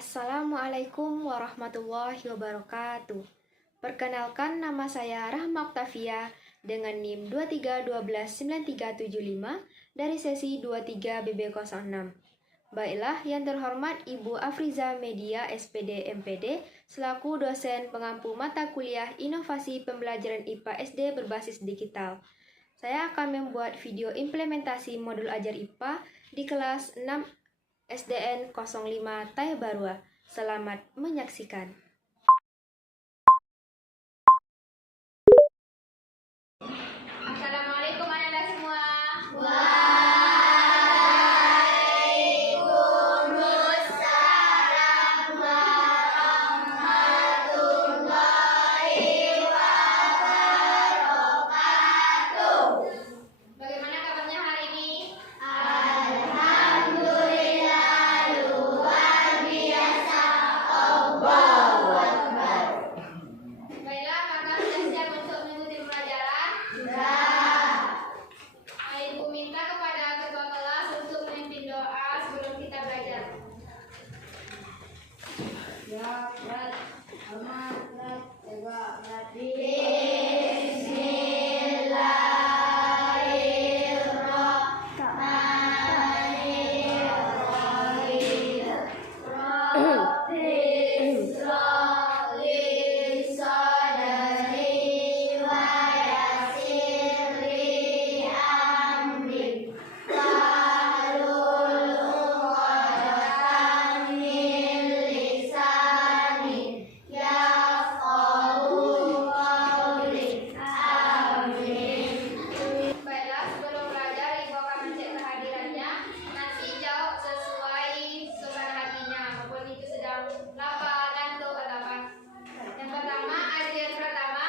Assalamualaikum warahmatullahi wabarakatuh. Perkenalkan, nama saya Rahma Oktavia dengan NIM 23129375 dari sesi 23 BB06. Baiklah, yang terhormat Ibu Afriza Media SPD MPD selaku dosen pengampu mata kuliah Inovasi Pembelajaran IPA SD berbasis digital. Saya akan membuat video implementasi modul ajar IPA di kelas 6 SDN 05 Taybarua. Selamat menyaksikan. Assalamualaikum anak-anak semua. Waalaikumsalam warahmatullahi wabarakatuh. Bagaimana kabarnya hari ini? Alhamdulillah, luar biasa. Allahu Akbar. Baiklah, apakah sudah siap untuk mengikuti pelajaran? Ibu minta kepada ketua kelas untuk memimpin doa sebelum kita belajar. Baiklah, sebelum belajar ibu akan mencek kehadirannya. Nanti jawab sesuai suara hatinya, maupun itu sedang lapar, ngantuk atau apa. Yang pertama, Adrian Pratama,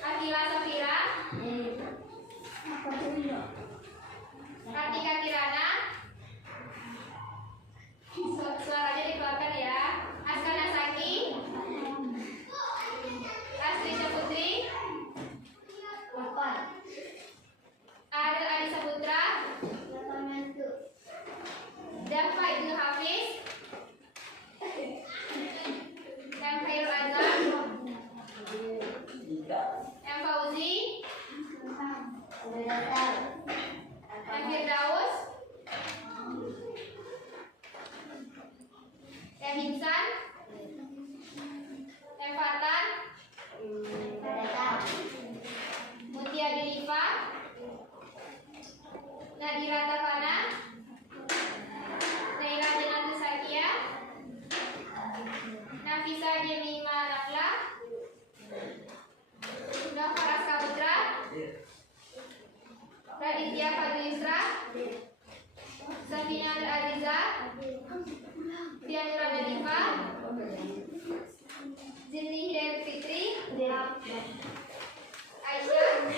Akila Safira, Kartika Kirana. Suaranya dikeluarkan ya. Askana Saki, Astri Saputri, Ariel Adi Saputra, Dafa Ibnu Hafiz, M. Khairul Azhar, M. Fauzi, M. Firdaus, M. Insan, M. Fatan, Mutia Dilifa, Nadira Tafana, Naila Janatu Sakia, Nafisa Jemima Nafla, Nova Raska Putra, Raditya Fadlisra, Safina Aliza, Tianura Nadifa, Zilni Hidayat Fitri, Aisyah,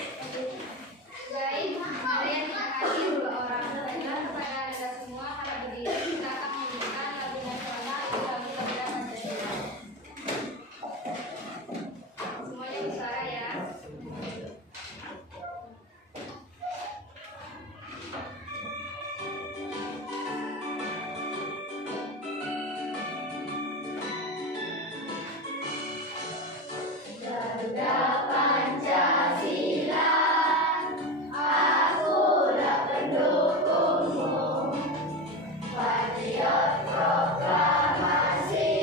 Zaid, Marian yang hadir 2 orang. Baiklah, kepada anda semua harap berdiri. Kita akan menyanyikan lagu nasional Islami Bendera Pancasila. Semuanya bersuara ya. Garuda Pancasila, akulah pendukungmu. Patriot proklamasi,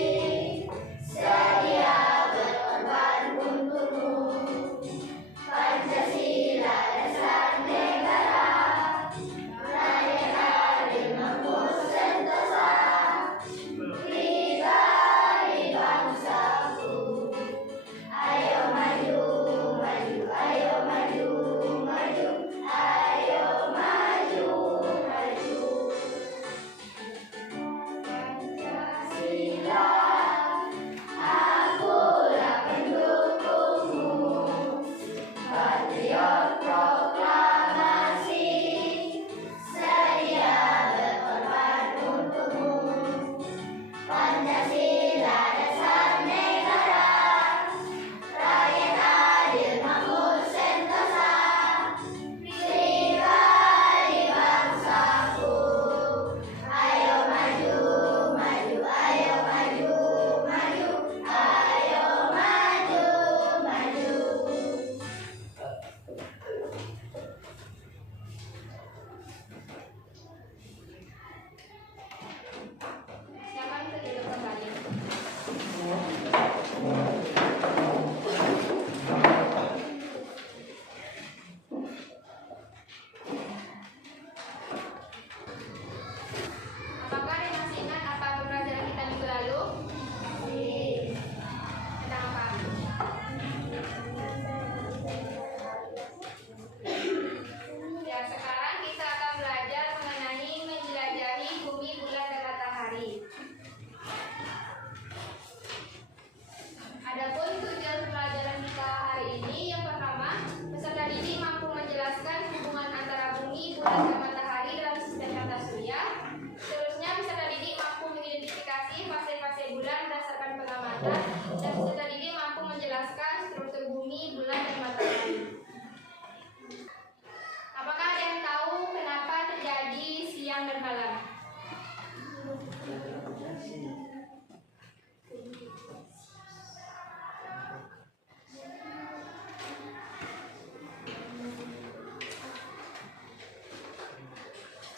sedia berkorban untukmu. Pancasila dasar negara, rakyat adil mampu sentosa. Pribadi bangsaku, ayo maju atas, dan peserta didik mampu menjelaskan struktur bumi, bulan, dan matahari. Apakah ada yang tahu kenapa terjadi siang dan malam?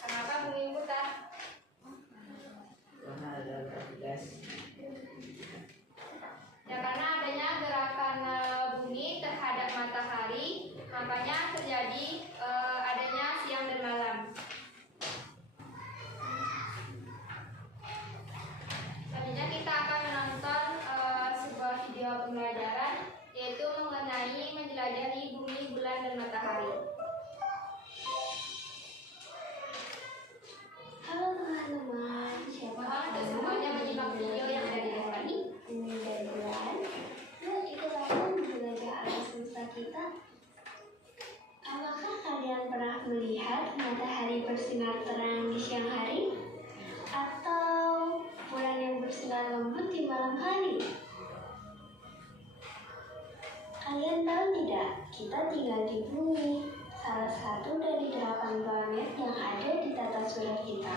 Kenapa bumi putar? Ya, karena adanya gerakan bumi terhadap matahari, makanya terjadi adanya siang dan malam. Selanjutnya kita akan menonton sebuah video pembelajaran, yaitu mengenai menjelajahi bumi, bulan, dan matahari. Halo teman-teman, siapa Mohon untuk semuanya menyimak video yang ada di depan. Bumi dan bulan? Yuk ikut aku menjelajah alam semesta kita. Apakah kalian pernah melihat matahari bersinar terang di siang hari? Atau bulan yang bersinar lembut di malam hari? Kalian tahu tidak, kita tinggal di bumi, salah satu dari 8 planet yang ada di tata surya kita.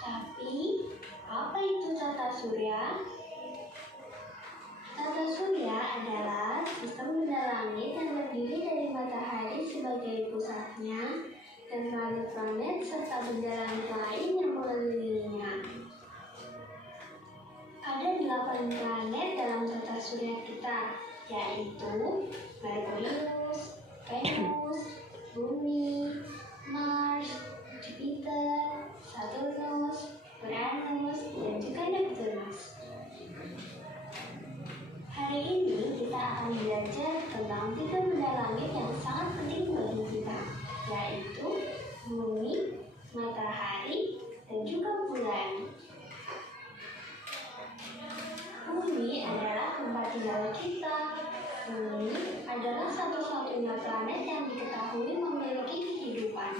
Tapi, apa itu tata surya? Tata surya adalah sistem benda langit yang terdiri dari matahari sebagai pusatnya dan planet-planet serta benda langit lain yang mengelilinginya. Ada 8 planet dalam tata surya kita, yaitu Merkurius, Venus, Bumi, Mars, Jupiter, Saturnus, Uranus, dan juga Neptunus. Hari ini kita akan belajar tentang 3 benda langit yang sangat penting bagi kita, yaitu bumi, matahari, dan juga bulan. Bumi adalah tempat tinggal kita. Bumi adalah satu-satunya planet yang diketahui memiliki kehidupan.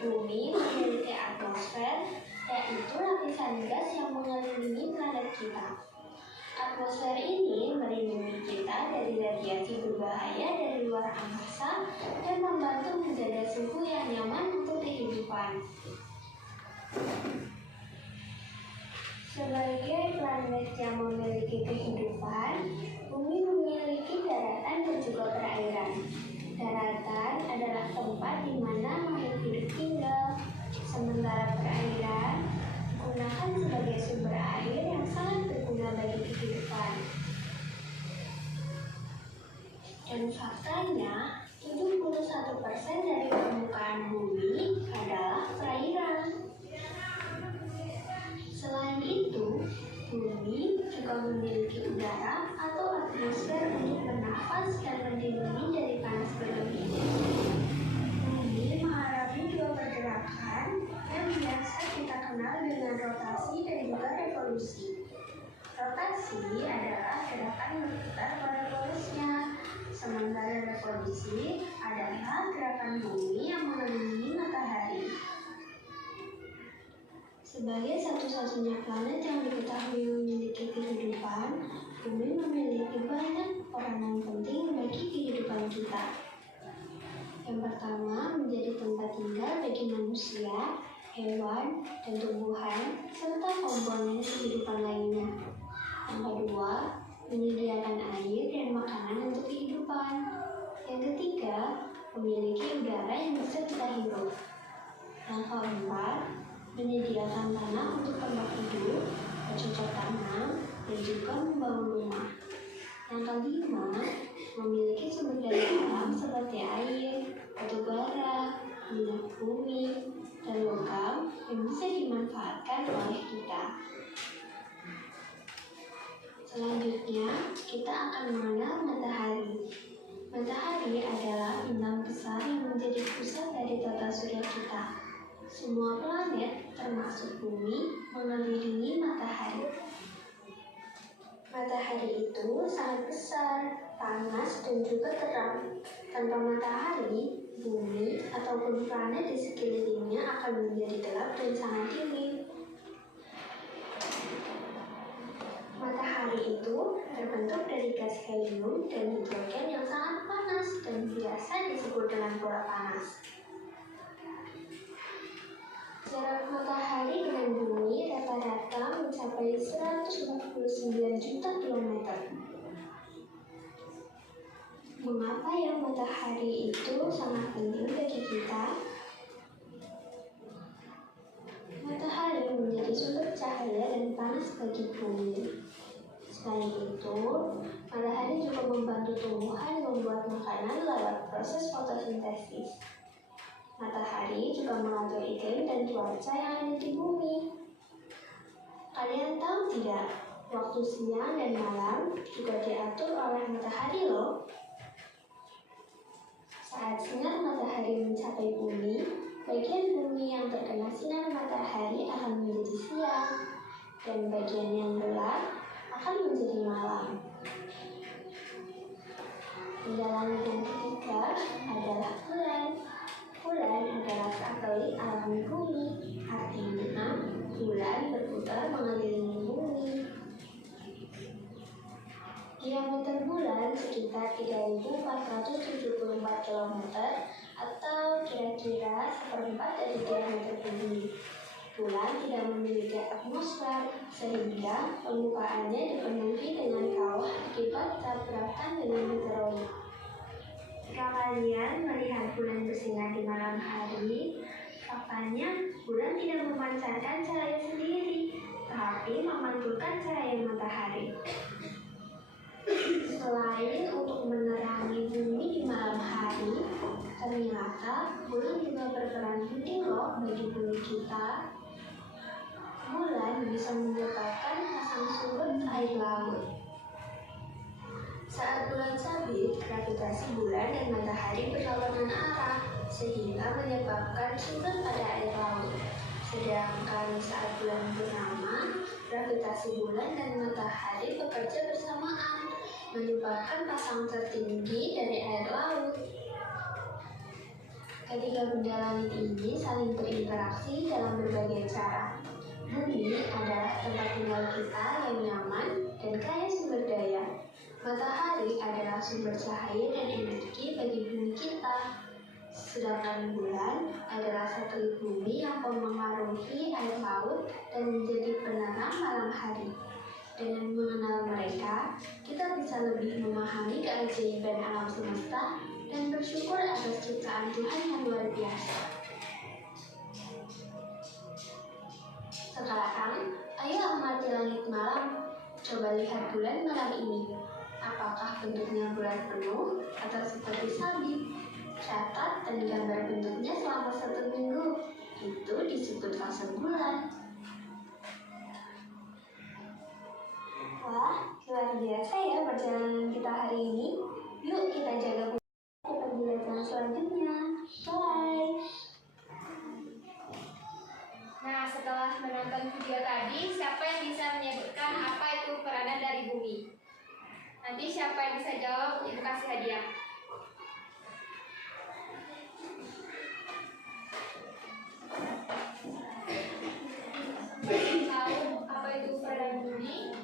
Bumi memiliki atmosfer, yaitu lapisan gas yang mengelilingi planet kita. Atmosfer ini melindungi kita dari radiasi berbahaya dari luar angkasa dan membantu menjaga suhu yang nyaman untuk kehidupan. Sebagai planet yang memiliki kehidupan, bumi memiliki daratan dan juga perairan. Daratan adalah tempat di mana makhluk hidup tinggal, sementara perairan digunakan sebagai sumber air yang sangat berguna bagi kehidupan. Dan faktanya, 71% dari permukaan bumi adalah perairan. Selain itu, bumi juga memiliki udara atau atmosfer untuk bernafas dan melindungi dari panas berlebih. Bumi mengalami 2 pergerakan yang biasa kita kenal dengan rotasi dan juga revolusi. Rotasi adalah gerakan berputar pada polusnya, sementara revolusi adalah gerakan bumi yang mengelilingi matahari. Sebagai satu-satunya planet yang diketahui memiliki kehidupan, bumi memiliki banyak peranan penting bagi kehidupan kita. Yang pertama, menjadi tempat tinggal bagi manusia, hewan, dan tumbuhan, serta komponen kehidupan lainnya. Yang kedua, menyediakan air dan makanan untuk kehidupan. Yang ketiga, memiliki udara yang bisa kita hirup. Yang keempat, menyediakan tanah untuk tempat hidup, bercocok tanam, dan juga membangun rumah. Yang kelima, memiliki sumber daya alam seperti air, batu bara, minyak bumi, dan logam yang bisa dimanfaatkan oleh kita. Selanjutnya, kita akan mengenal matahari. Matahari adalah bintang besar yang menjadi pusat dari tata surya kita. Semua planet, termasuk bumi, mengelilingi matahari. Matahari itu sangat besar, panas, dan juga terang. Tanpa matahari, bumi ataupun planet di sekelilingnya akan menjadi gelap dan sangat dingin. terbentuk dari gas helium dan hidrogen yang sangat panas dan biasa disebut dengan bola panas. Jarak matahari dengan bumi rata-rata mencapai 149 juta kilometer. Mengapa ya matahari itu sangat penting bagi kita? Matahari menjadi sumber cahaya dan panas bagi bumi. Selain itu, matahari juga membantu tumbuhan membuat makanan lewat proses fotosintesis. Matahari juga mengatur iklim dan cuaca yang ada di bumi. Kalian tahu tidak, waktu siang dan malam juga diatur oleh matahari loh. Saat sinar matahari mencapai bumi, bagian bumi yang terkena sinar matahari akan menjadi siang, dan bagian yang gelap akan menjadi malam. Benda langit yang ketiga adalah bulan. Bulan adalah satelit alami bumi, artinya bulan berputar mengelilingi bumi. Diameter bulan sekitar 3.474 km atau kira-kira seperempat dari diameter bumi. Bulan tidak memiliki atmosfer, sehingga permukaannya dipenuhi dengan kawah akibat tabrakan dengan meteoroid. Jika kalian melihat bulan bersinar di malam hari, faktanya bulan tidak memancarkan cahaya sendiri, tetapi memantulkan cahaya matahari. Selain untuk menerangi bumi di malam hari, ternyata bulan juga berperan penting loh bagi bumi kita. Bulan bisa menyebabkan pasang surut air laut. Saat bulan sabit, gravitasi bulan dan matahari berlawanan arah, sehingga menyebabkan surut pada air laut. Sedangkan saat bulan purnama, gravitasi bulan dan matahari bekerja bersamaan, menyebabkan pasang tertinggi dari air laut. Ketiga benda langit ini saling berinteraksi dalam berbagai cara. Bumi adalah tempat tinggal kita yang nyaman dan kaya sumber daya. Matahari adalah sumber cahaya dan energi bagi bumi kita. Sedangkan bulan adalah satelit bumi yang memengaruhi air laut dan menjadi penerang malam hari. Dengan mengenal mereka, kita bisa lebih memahami keajaiban alam semesta dan bersyukur atas ciptaan Tuhan yang luar biasa. Sekarang, ayo amati langit malam. Coba lihat bulan malam ini. Apakah bentuknya bulan penuh atau seperti sabit? Catat dan gambar bentuknya selama 1 minggu. Itu disebut fase bulan. Wah, luar biasa ya perjalanan kita hari ini. Yuk kita jaga bulan di pembelajaran selanjutnya. Bye. Nah, setelah menonton video tadi, siapa yang bisa menyebutkan apa itu peranan dari bumi? Nanti siapa yang bisa jawab, Ibu kasih hadiah. Tahu apa itu peranan bumi?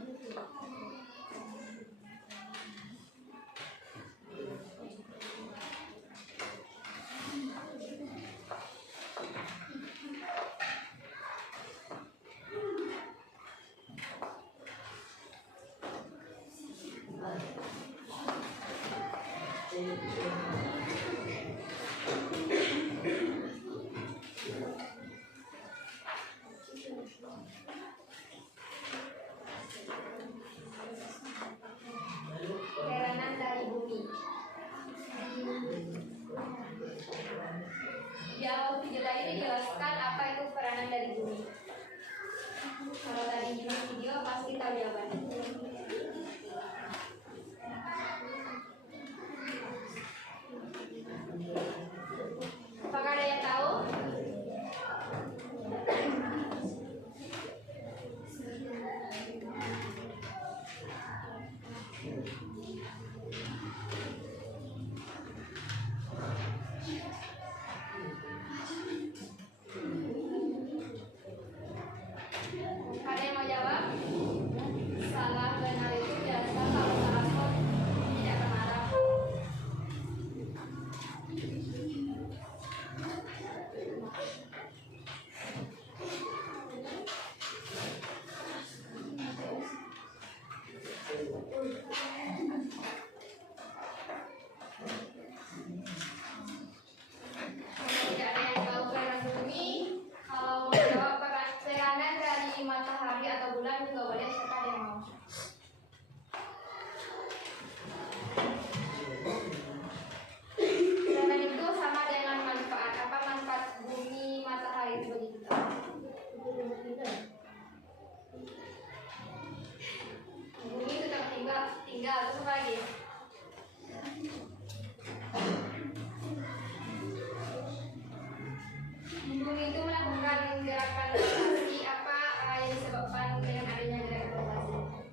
melakukan gerakan rotasi, apa yang disebabkan dengan adanya gerakan rotasi?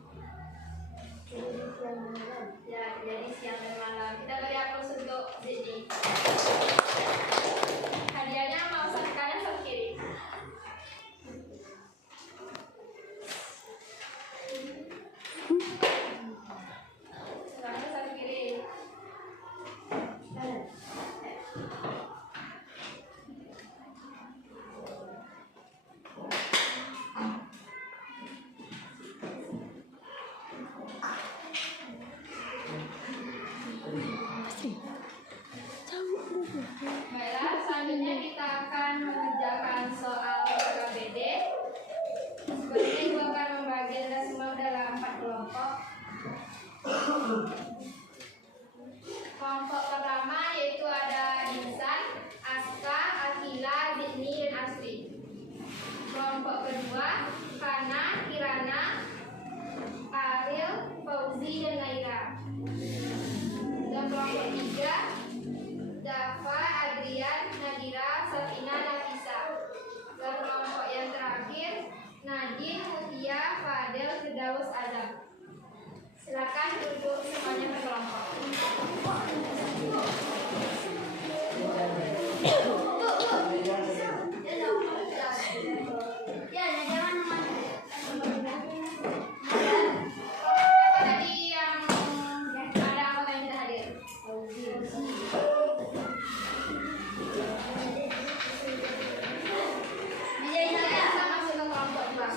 Ya, terjadi siang dan malam. Kita beri aplaus untuk Zidni. Hadiahnya mau satu kanan satu kiri. Satu kanan satu kiri. Baiklah, selanjutnya kita akan mengerjakan soal KBD. Seperti itu akan membagi anda semua dalam 4 kelompok. Kelompok pertama yaitu ada Insan, Aska, Akila, Zidni, dan Asri. Kelompok kedua Kana, Kirana, Ariel, Fauzi, dan Laira. Dan kelompok tiga Dafa, Adrian, Nadira, Safina, Nafisa. Dan kelompok yang terakhir Nadine, Mutia, Fadel, Firdaus, Azam. Silakan duduk semuanya berkelompok. Apa tadi yang ada anggota yang tidak hadir? Kita masuk ke kelompok 2.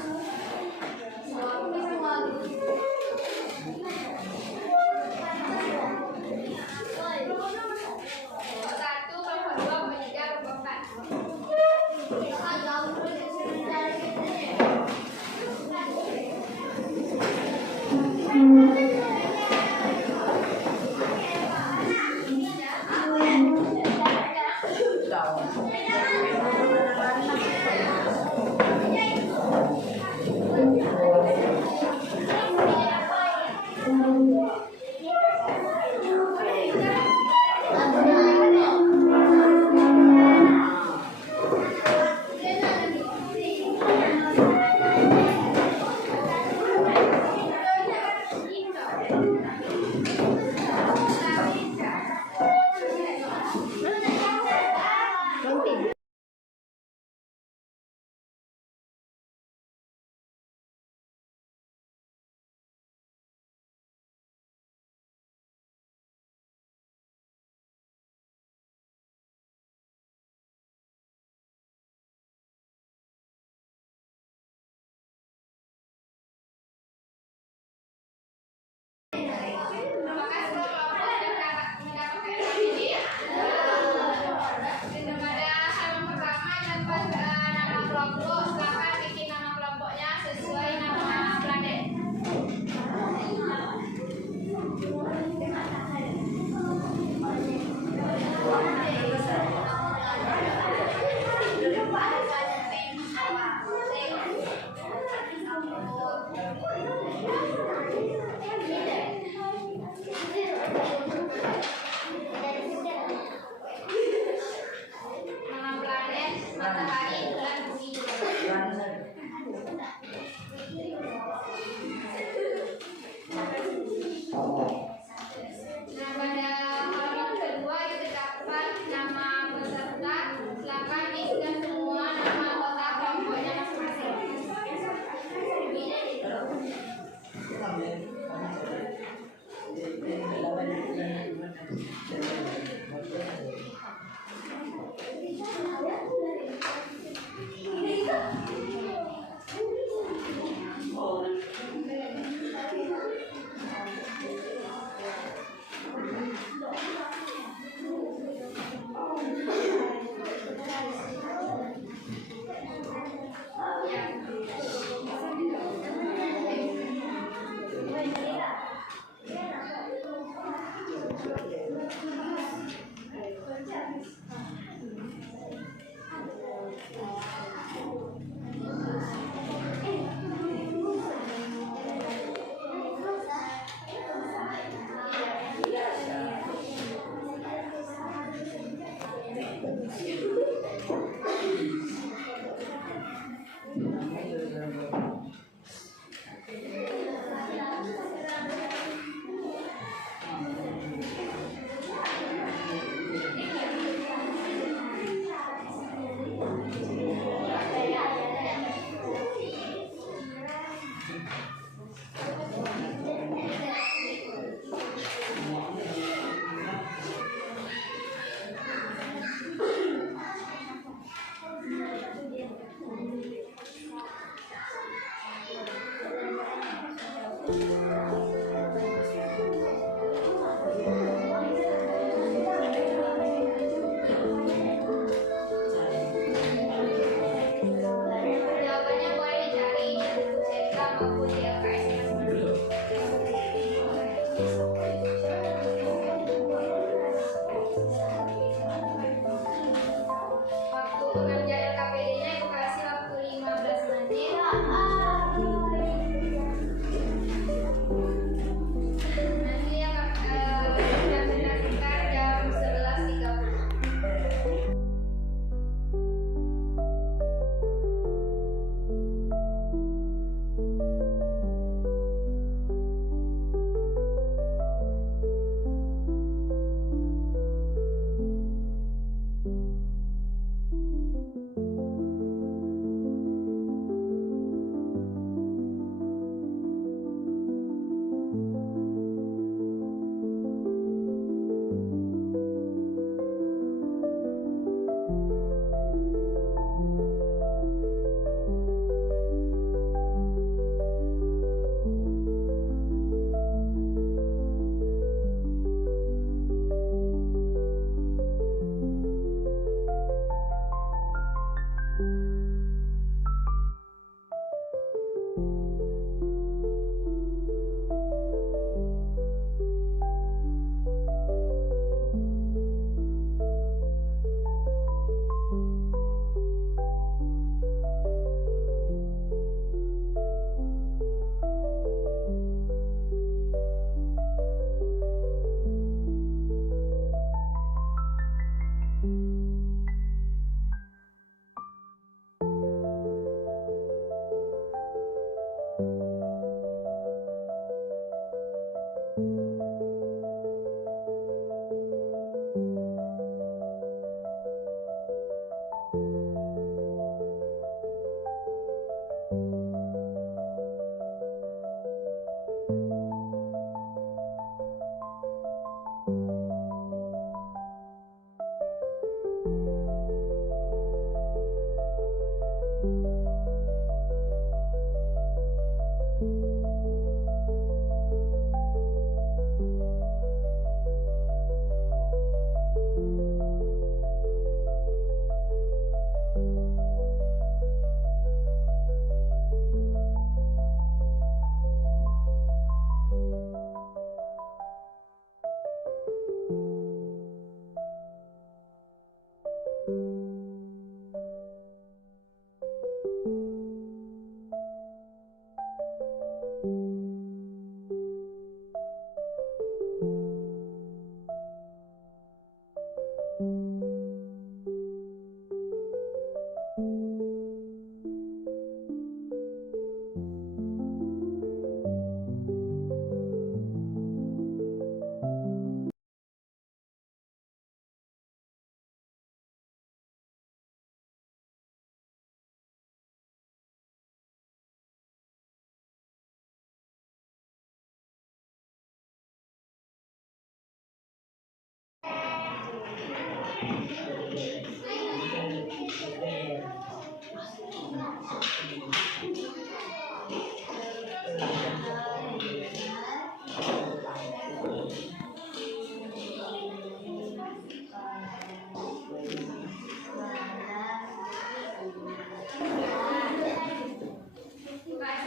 Masih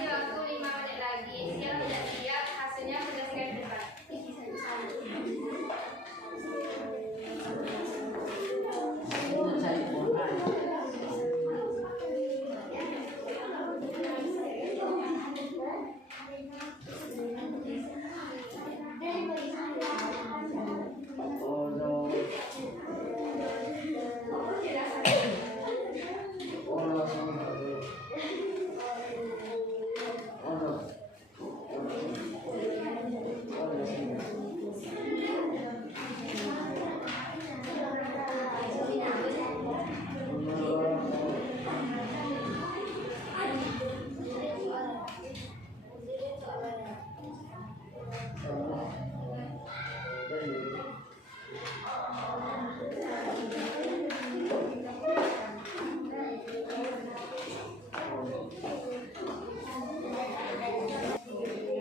waktu 5 menit lagi. Siap tidak siap? Hasilnya berdasarkan debat.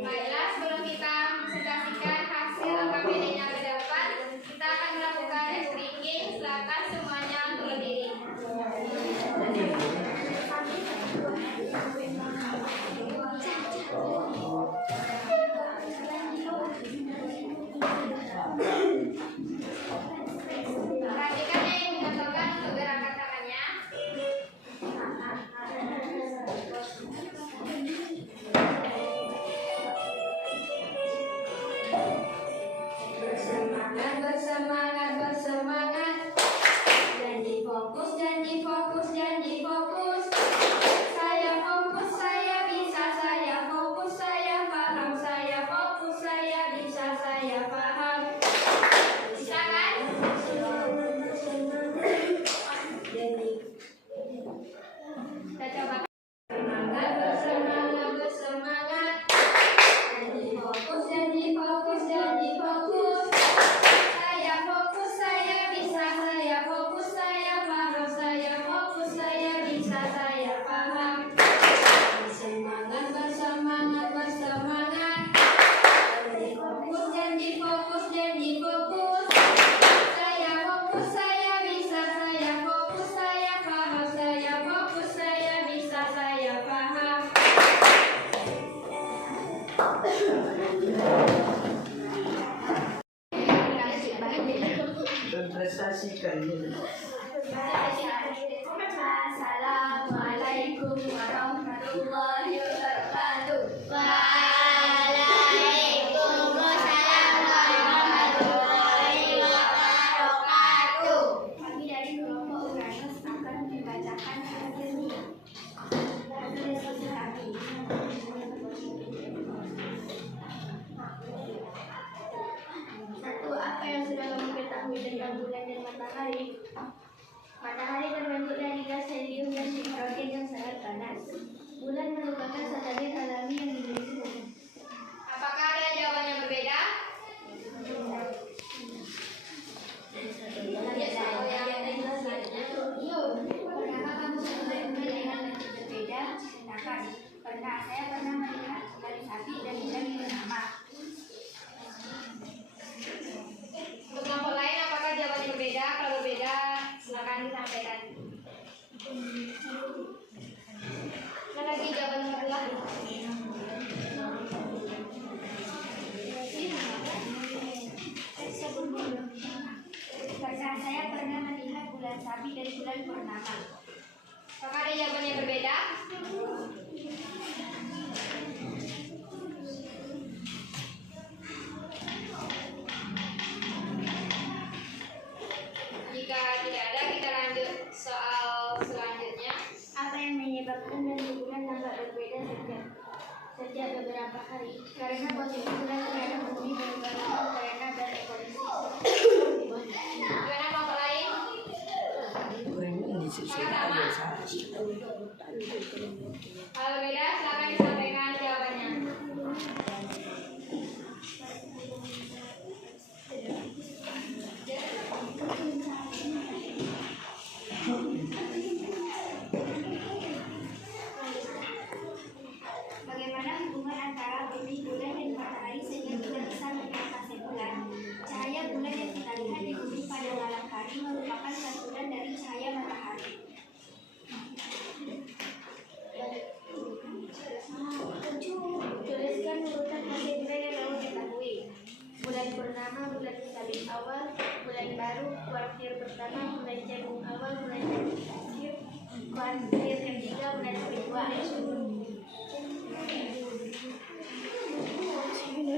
Baiklah, sebelum kita presentasikan hasil KPD-nya ke depan, kita akan melakukan ranking. Silakan semuanya untuk berdiri. Perhatikan yang dicontohkan untuk gerakan tangannya. Bersemangat, bersemangat, bersemangat. Janji fokus, janji fokus, janji fokus. Saya fokus, saya bisa, saya fokus, saya paham, saya fokus, saya bisa, saya paham. Bisa kan? Kita coba. Bersemangat, bersemangat, bersemangat. Janji fokus, janji fokus, janji fokus. Saya fokus, saya bisa, saya fokus, saya paham, saya fokus, saya bisa, saya paham. Bersemangat, bersemangat, bersemangat. Janji fokus, janji fokus, janji fokus. Saya fokus, saya bisa, saya fokus, saya paham, saya fokus, saya bisa, saya paham. Assalamualaikum warahmatullahi wabarakatuh. Waalaikumsalam warahmatullahi wabarakatuh. Kami dari kelompok Uranus akan membacakan hasilnya. Hasil diskusi kami. Satu, apa yang sudah kamu ketahui tentang bulan dan matahari? Matahari terbentuk dari gas helium dan hidrogen yang sangat panas. Bulan merupakan satelit alami yang dimiliki bumi. Apakah ada jawaban yang berbeda? Pernahkah kamu sampai dengan bentuk berbeda? Silakan. Pernah, saya pernah melihat dari sapi dan bulan yang sama. Untuk kelompok lain, apakah jawabannya berbeda? Kalau berbeda, silakan disampaikan. Mana lagi jawaban kedua? Karena saya pernah melihat bulan sapi dan bulan purnama. Apakah ada jawaban yang berbeda? Jika tidak ada, kita lanjut soal selanjutnya. Apa yang menyebabkan dan bulan tampak berbeda setiap beberapa hari? Karena posisi bulan terhadap bumi berubah karena berevolusi. Gimana kelompok lain? Sama? Kalau beda, silakan disampaikan jawabannya.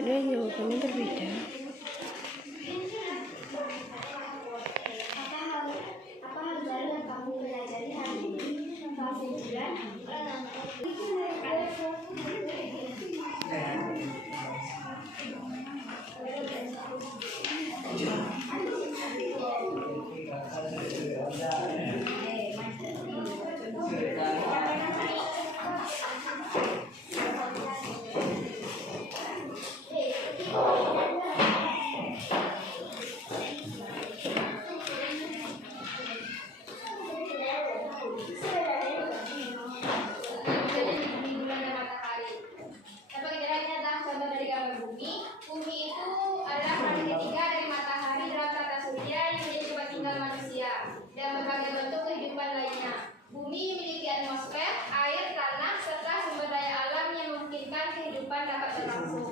Ada jawabannya berbeda. Apa hal baru yang kamu pelajari hari ini? Fase bulan. Bulan dan matahari. Dapat kita lihat tentang contoh dari gambar bumi. Bumi itu adalah planet ketiga dari matahari dalam tata surya yang menjadi tempat tinggal manusia dan berbagai bentuk kehidupan lainnya. Bumi memiliki atmosfer, air, tanah, serta sumber daya alam yang memungkinkan kehidupan dapat berlangsung.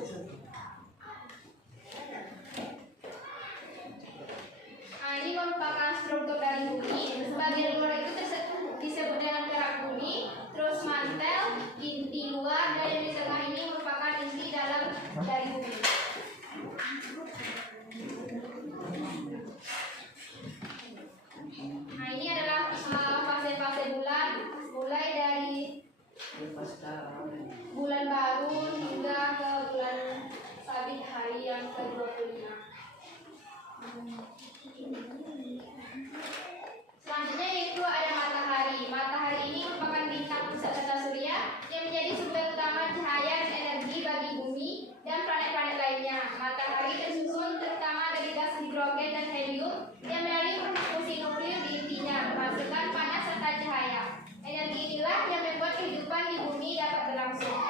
Nah, ini merupakan struktur dari bumi. Sebagian luar itu disebut dengan kerak bumi, terus mantel, inti luar, dan yang di tengah ini merupakan inti dalam dari bumi. Nah, ini adalah fase-fase bulan, mulai dari bulan baru hingga ke bulan sabit hari yang ke-25. Selanjutnya yaitu ada matahari. Matahari ini merupakan bintang pusat tata surya yang menjadi sumber utama cahaya dan energi bagi bumi dan planet-planet lainnya. Matahari tersusun terutama dari gas hidrogen dan helium yang melalui fusi nuklir di intinya menghasilkan panas serta cahaya. Energi inilah yang membuat kehidupan di bumi dapat berlangsung.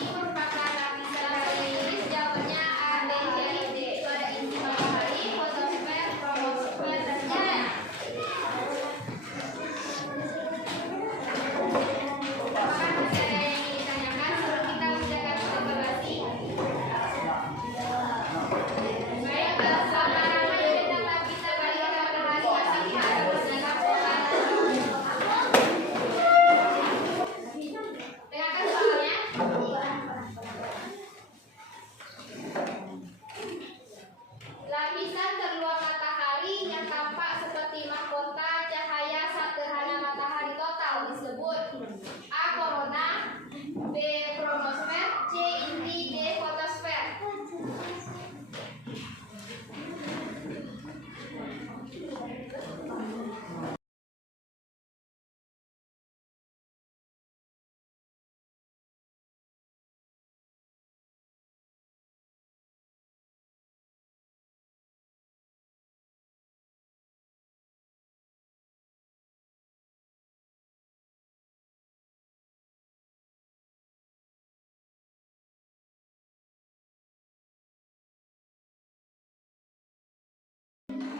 Ini merupakan lapisan dari jawabannya A, B, C, D. Itu ada inti matahari, fotosfer, kromosfer, dan cahaya. Apakah masih ada yang ingin ditanyakan sebelum kita menjalankan evaluasi? Baik, selama rangkaian tentang lapisan dari matahari akan kita menjalankan pola. Dengarkan soalnya. Lapisan terluar matahari yang tampak seperti mahkota cahaya saat gerhana matahari total disebut A. Korona, B. Kronosfer, C. Inti, D. Fotosfer.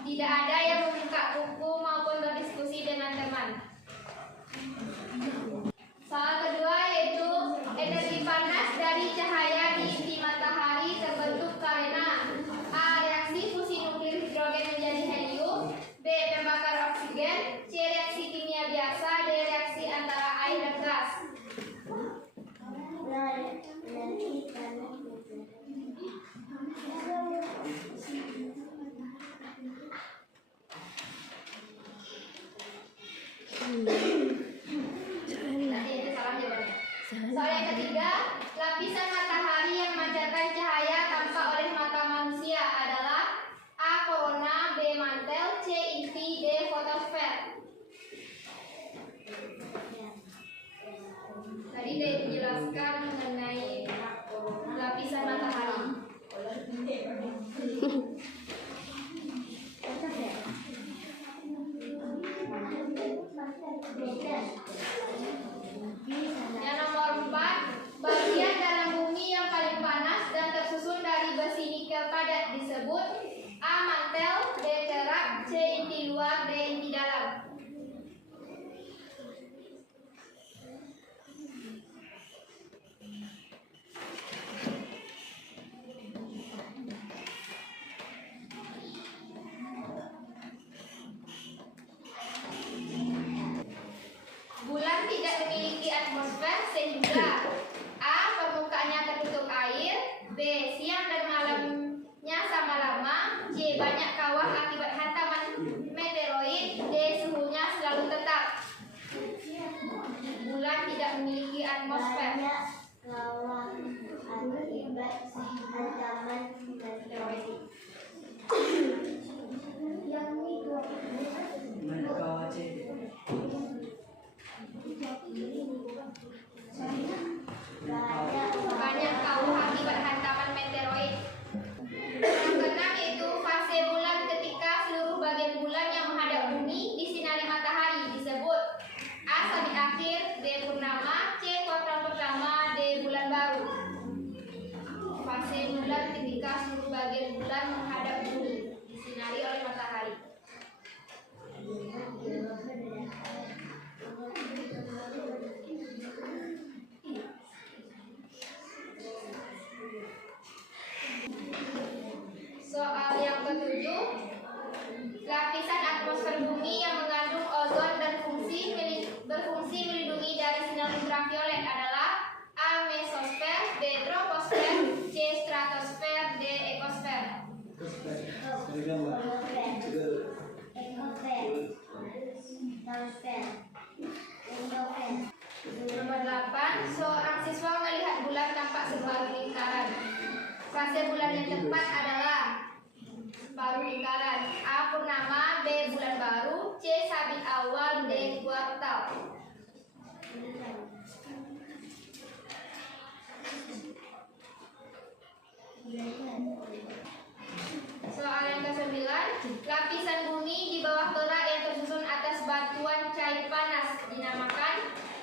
Tidak ada yang membuka buku maupun berdiskusi dengan teman. Soal kedua yaitu energi panas dari cahaya di inti matahari terbentuk karena A. Reaksi fusi nuklir hidrogen menjadi helium, B. Pembakar oksigen, C. Reaksi kimia biasa, D. Reaksi antara air dan gas. Nanti itu salah jawabannya. Soal yang ketiga, lapisan matahari yang memancarkan cahaya tanpa oleh mata manusia adalah A. Korona, B. Mantel, C. Inti, D. Fotosfer. Tadi dia menjelaskan mengenai lapisan matahari. Yang nomor 4, bagian dalam bumi yang paling panas dan tersusun dari besi nikel padat disebut A. Mantel, B. Kerak, C. Inti luar, D. Inti dalam. ancaman meteoroid. Banyak kaum akibat hantaman meteoroid. Yang keenam yaitu fase bulan ketika seluruh bagian bulan yang menghadap bumi disinari matahari disebut A. Sabit akhir, B. Purnama, C. Kuartal pertama, D. Bulan baru. Fase bulan ketika seluruh bagian bulan menghadap bumi disinari oleh matahari. Soal yang ketujuh, lapisan atmosfer bumi yang mengandung ozon dan berfungsi melindungi dari sinar ultraviolet adalah A. Mesosfer, B. Troposfer, C. Stratosfer, D. Ekosfer. Nomor 8, seorang siswa melihat bulan tampak separuh lingkaran. Fase bulan yang tepat adalah separuh lingkaran. A. Purnama, B. Bulan baru, C. Sabit awal, D. Kuartal. Soal yang ke-9, lapisan bumi di bawah kerak yang tersusun atas batuan cair panas dinamakan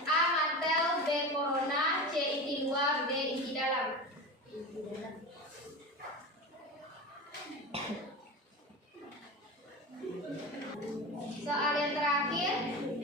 A. Mantel, B. Korona, C. Inti luar, D. Inti dalam. Soal yang terakhir,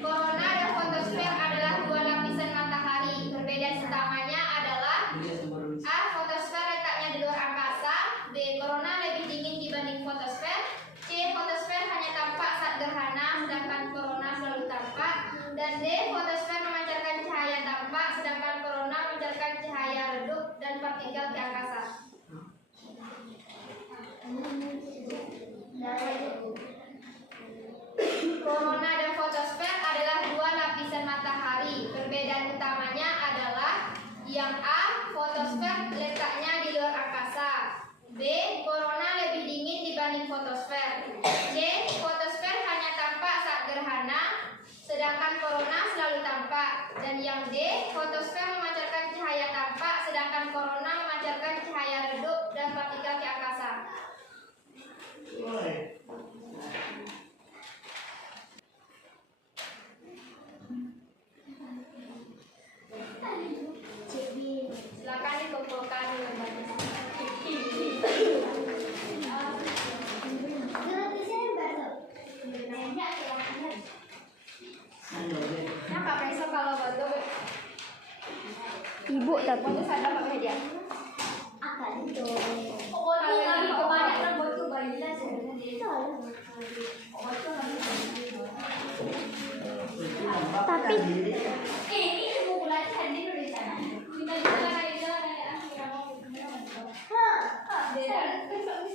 korona dan fotosfer adalah dua lapisan matahari. Perbedaan utamanya adalah A. Fotosfer letaknya di luar angkasa, B. Korona lebih dingin dibanding fotosfer, C. Fotosfer hanya tampak saat gerhana, sedangkan korona selalu tampak, dan D. Fotosfer memancarkan cahaya tampak, sedangkan korona memancarkan cahaya redup dan partikel ke angkasa. Korona dan fotosfer adalah dua lapisan matahari. Perbedaan utamanya adalah yang A. Fotosfer letaknya di luar angkasa, B. Korona lebih dingin dibanding fotosfer, C. Fotosfer hanya tampak saat gerhana, sedangkan korona selalu tampak, dan yang D. Fotosfer memancarkan cahaya tampak, sedangkan korona memancarkan cahaya redup dan partikel ke angkasa. Silakan dikumpulkan jawabannya. Kenapa besok kalau bantu Ibu tapi bantu sadar Pak Media? Akan itu. Kalau ini kebanyakan bantu bayilah sebenarnya. tapi Ini mau belajar di sana. Kita jalan ya. Bisa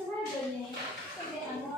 saja nih. Bisa jadi.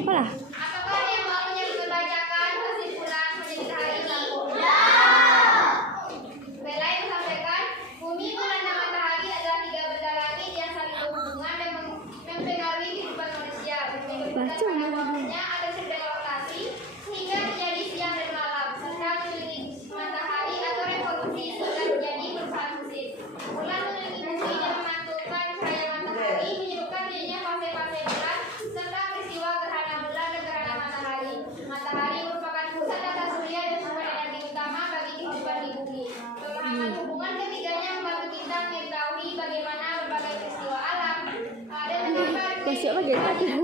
Apalah? Apakah ada yang mau membacakan kesimpulan penelitian hari ini? Bella yang sampaikan, bumi, bulan, dan matahari adalah tiga benda langit yang saling berhubungan dan mempengaruhi kehidupan manusia. Baca, Bahwasanya ada sedang rotasi sehingga terjadi siang dan malam, serta mengelilingi matahari atau revolusi sehingga terjadi perubahan musim. Bulan mengelilingi bumi dan memantulkan cahaya matahari, menyebabkan terjadinya fase-fase bulan serta peristiwa gerhana bulan dan gerhana matahari. Matahari merupakan pusat tata surya dan sumber energi utama bagi kehidupan di bumi. Pemahaman hubungan ketiganya membantu kita mengetahui bagaimana berbagai peristiwa alam dan mengapa Masih apa jadi?